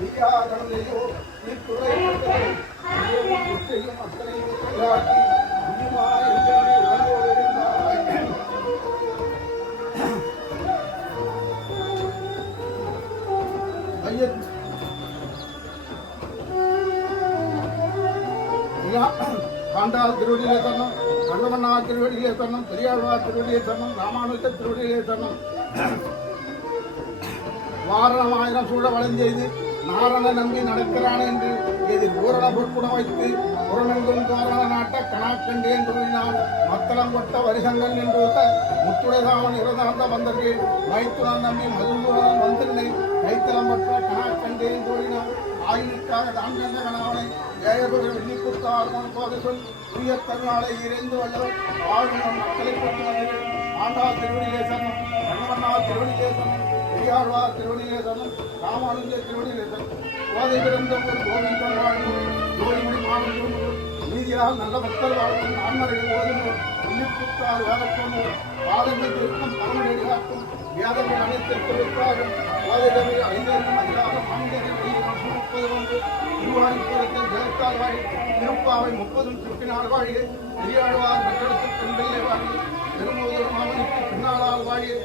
நீயாதனையோ நீ துறை குற்றையும் அத்தனையும் கையாட்டி குஞ்சுமா எங்களை உணர்வோடு இருந்தாய். காண்டால் திருவடியிலே தன்னம், கண்ணமன்னா திருவடியிலே தன்னம், பெரியாழ்வார் திருவடியிலே தன்னம், ராமானுஜ திருவடியிலே தன்னம். வாரணம் ஆயிரம் சூழ வளஞ்செய்து நாரண நம்பி நடக்கிறான் என்று எதிர் பூரண பொற்குணம் வைத்து புறமெங்கும் தோரண நாட்ட கணாக்கண்டு என்று கூறினான். மத்தளம் கொட்ட வரிசங்கன் என்று முத்துடைதாமன் இறந்தார்ந்த வந்தர்கள் மைத்துணன் நம்பி மதுமுடன் வந்தில்லை கைத்தளம் பற்ற கணாக்கண்டு என்று கூறினான். ஆயினுக்காக தான் கண்ட கணவனை ஜெயபுர வெள்ளிக்குத்தார்தான் கோதசொல் தூய கருணாலை இறைந்து வல்லவர் ஆளுநர் மக்களை கொண்டு வந்தீர்கள். ஆண்டாள் திருவடியிலே சரணம், கண்ணமன்னார் திருவடியிலே சரணம், பெரியாழ்வார் திருவடியிலே சரணம், ராமானுஜ திருவடியிலே சரணம். கோதை பிறந்த ஒரு கோவிந்தன் வாழ்வு ஜோதிமணி மாணவர்கள் நீதியால் நல்ல மக்கள் வாழ்வும் ஆன்மர்கள் ஓதுவோர் வெள்ளிக்குத்தார் வேதப்போனோர் பாதங்கள் இருக்கும் பரமநெடி காக்கும் வேதங்கள் அனைத்திற்கு வைத்தார்கள். கோதைகளில் ஐந்தேற்கும் அல்லாத மாநிலங்கள் திருவாரிப்புறத்தில் ஜெயத்தால் வாழி திருப்பாவை 30 திருப்பினால் வாழியே பெரியாழ்வார் பெற்றெடுத்து பெண்களை வாழி திருமூதர் மாமனுக்கு பின்னாளால் வாழியே